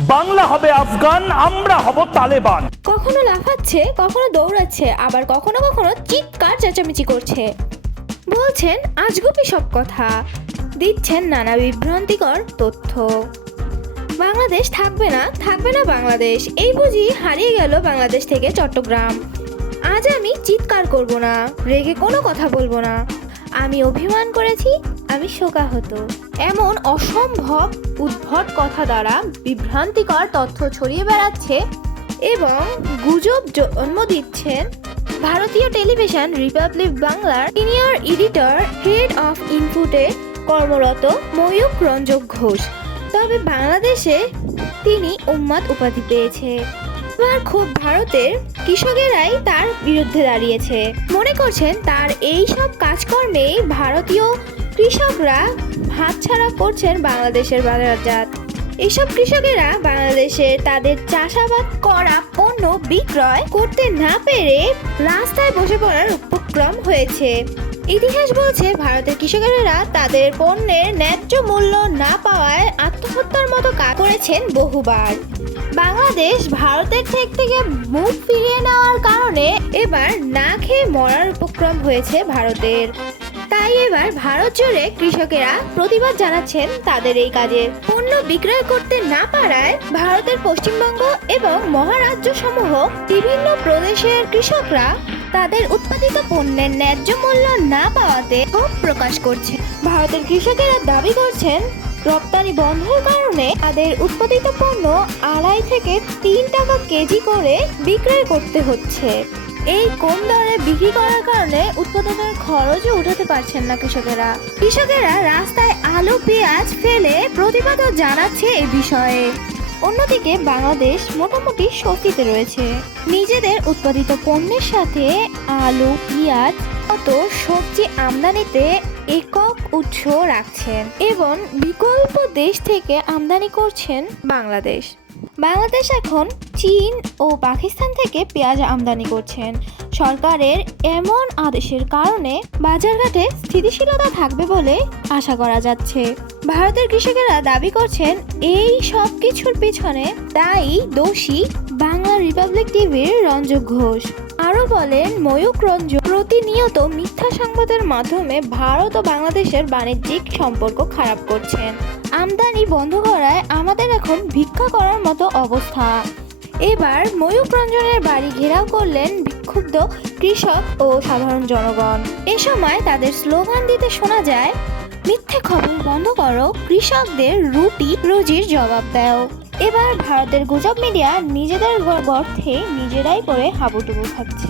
বাংলা হবে আফগান, আমরা হব তালেবান। কখনো লাফাচ্ছে, কখনো দৌড়াচ্ছে, আবার কখনো কখনো চিৎকার চেঁচামেচি করছে। বলছেন আজগুবি সব কথা। দিচ্ছেন নানা বিভ্রান্তিকর তথ্য। বাংলাদেশ থাকবে না থাকবে না বাংলাদেশ। এই বুঝি হারিয়ে গেল বাংলাদেশ থেকে চট্টগ্রাম। আজ আমি চিৎকার করব না, রেগে কোনো কথা বলব না। আমি অভিমান করেছি আমি শোকাহত। এমন অসম্ভব উদ্ভট কথা দ্বারা বিভ্রান্তিকর তথ্য ছড়িয়ে বেড়াচ্ছে এবং গুজব জন্ম দিচ্ছেন ভারতীয় টেলিভিশন রিপাবলিক বাংলার সিনিয়র এডিটর, হেড অফ ইনপুটে কর্মরত ময়ূক রঞ্জক ঘোষ। তবে বাংলাদেশে তিনি উম্মাদ উপাধি পেয়েছে। এবার খুব ভারতের কৃষকেরাই তার বিরুদ্ধে দাঁড়িয়েছে। মনে করছেন তার এই সব কাজকর্মেই ভারতীয় কৃষকরা হাতছাড়া করছেন বাংলাদেশের বাজারজাত। এসব কৃষকেরা বাংলাদেশে তাদের চাষাবাদ করা পণ্য বিক্রয় করতে না পেরে রাস্তায় বসে পড়ার উপক্রম হয়েছে। ইতিহাস বলছে, ভারতের কৃষকেরা তাদের পণ্যের ন্যায্য মূল্য না পাওয়ায় আত্মহত্যার মতো কাজ করেছেন বহুবার। বাংলাদেশ ভারতের থেকে থেকে মুখ ফিরিয়ে নেওয়ার কারণে এবার না খেয়ে মরার উপক্রম হয়েছে ভারতের। তাই এবার ভারত জুড়ে কৃষকেরা প্রতিবাদ জানাচ্ছেন তাদের এই কাজে। পণ্য বিক্রয় করতে না পারায় ভারতের পশ্চিমবঙ্গ এবং মহারাজ্য সমূহ বিভিন্ন প্রদেশের কৃষকরা তাদের উৎপাদিত পণ্যের ন্যায্য মূল্য না পাওয়াতে ক্ষোভ প্রকাশ করছে। ভারতের কৃষকেরা দাবি করছেন, রপ্তানি বন্ধের কারণে তাদের উৎপাদিত পণ্য আড়াই থেকে তিন টাকা কেজি করে বিক্রয় করতে হচ্ছে। এই কম দরে বিক্রি করার কারণে উৎপাদনের খরচও উঠাতে পারছেন না কৃষকেরা। কৃষকেরা রাস্তায় আলু, পেঁয়াজ ফেলে প্রতিবাদও জানাচ্ছে এই বিষয়ে। অন্যদিকে বাংলাদেশ মোটামুটি স্বস্তিতে রয়েছে। নিজেদের উৎপাদিত পণ্যের সাথে আলু, পেঁয়াজ মতো সবজি আমদানিতে একক উৎস রাখছেন এবং বিকল্প দেশ থেকে আমদানি করছেন বাংলাদেশ। বাংলাদেশ এখন চীন ও পাকিস্তান থেকে পেঁয়াজ আমদানি করছেন। সরকারের এমন আদেশের কারণে বাজারঘাটে স্থিতিশীলতা থাকবে বলে আশা করা যাচ্ছে। ভারতের কৃষকেরা দাবি করছেন, এই সব কিছুর পিছনে দায়ী দোষী বাংলা রিপাবলিক টিভির রঞ্জক ঘোষ। আরও বলেন ময়ূক রঞ্জক প্রতিনিয়ত মিথ্যা সংবাদের মাধ্যমে ভারত ও বাংলাদেশের বাণিজ্যিক সম্পর্ক খারাপ করছেন। আমদানি বন্ধ করায় আমাদের এখন ভিক্ষা করার মতো অবস্থা। এবার ময়ূক রঞ্জনের বাড়ি ঘেরাও করলেন বিক্ষুব্ধ কৃষক ও সাধারণ জনগণ। এ সময় তাদের স্লোগান দিতে শোনা যায়, মিথ্যে খবর বন্ধ করো, কৃষকদের রুটি রুজির জবাব দাও। এবার ভারতের গুজব মিডিয়া নিজেদের গর্থে নিজেরাই করে হাবুডুবু খাচ্ছে।